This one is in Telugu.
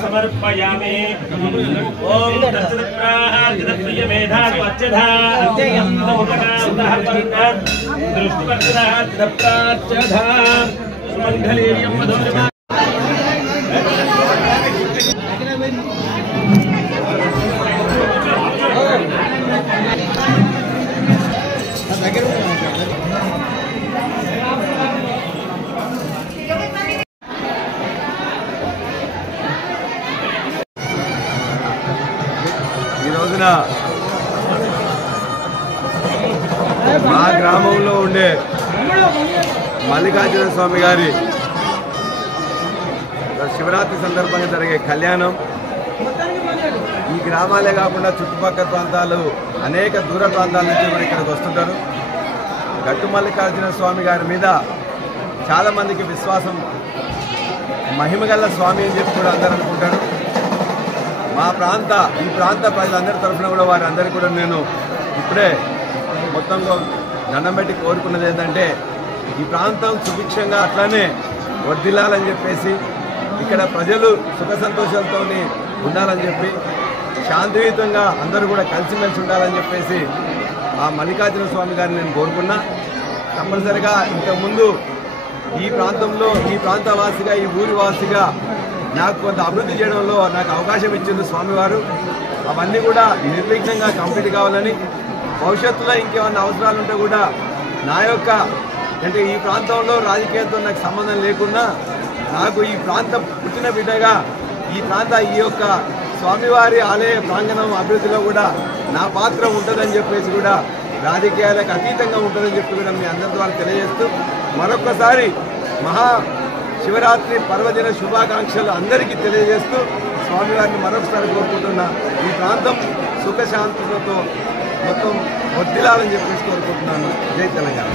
समर्पयामि। ओम दर्शनप्रार्थितप्रियमेधात्वच्चधा दृष्टिपक्षदाच्चधा सुमङ्गलेर्यं मधुरमा। ఈ రోజున మా గ్రామంలో ఉండే మల్లికార్జున స్వామి గారి శివరాత్రి సందర్భంగా జరిగే కళ్యాణం ఈ గ్రామాలే కాకుండా చుట్టుపక్కల ప్రాంతాలు అనేక దూర ప్రాంతాల నుంచి కూడా ఇక్కడికి వస్తుంటారు. గట్టు మల్లికార్జున స్వామి గారి మీద చాలామందికి విశ్వాసం, మహిమగల స్వామి అని చెప్పి కూడా అందరూ అనుకుంటారు. ఈ ప్రాంత ప్రజలందరి తరఫున కూడా వారందరికీ కూడా నేను ఇప్పుడే మొత్తంగా దండం పెట్టి కోరుకున్నది ఏంటంటే ఈ ప్రాంతం సుభిక్షంగా అట్లానే వర్ధిల్లాలని చెప్పేసి, ఇక్కడ ప్రజలు సుఖ సంతోషాలతో ఉండాలని చెప్పి, శాంతియుతంగా అందరూ కూడా కలిసిమెలిసి ఉండాలని చెప్పేసి ఆ మల్లికార్జున స్వామి గారిని నేను కోరుకున్నా. తప్పనిసరిగా ఇంతకుముందు ఈ ప్రాంతంలో ఈ ప్రాంతవాసిగా ఈ ఊరి వాసిగా నాకు కొంత అభివృద్ధి చేయడంలో నాకు అవకాశం ఇచ్చింది స్వామివారు. అవన్నీ కూడా నిర్విఘ్నంగా కంప్లీట్ కావాలని, భవిష్యత్తులో ఇంకేమన్నా అవసరాలు ఉంటే కూడా నా యొక్క అంటే ఈ ప్రాంతంలో రాజకీయాలతో నాకు సంబంధం లేకుండా నాకు ఈ ప్రాంత పుట్టిన బిడ్డగా ఈ యొక్క స్వామివారి ఆలయ ప్రాంగణం అభివృద్ధిలో కూడా నా పాత్ర ఉంటుందని చెప్పేసి కూడా రాజకీయాలకు అతీతంగా ఉంటుందని చెప్పి కూడా మీ అందరి ద్వారా తెలియజేస్తూ మరొకసారి మహా శివరాత్రి పర్వదిన శుభాకాంక్షలు అందరికీ తెలియజేస్తూ స్వామివారిని మరొకసారి కోరుకుంటున్నా. ఈ ప్రాంతం సుఖశాంతులతో మొత్తం వర్ధిల్లాలని చెప్పేసి కోరుకుంటున్నాను. జై తెలంగాణ.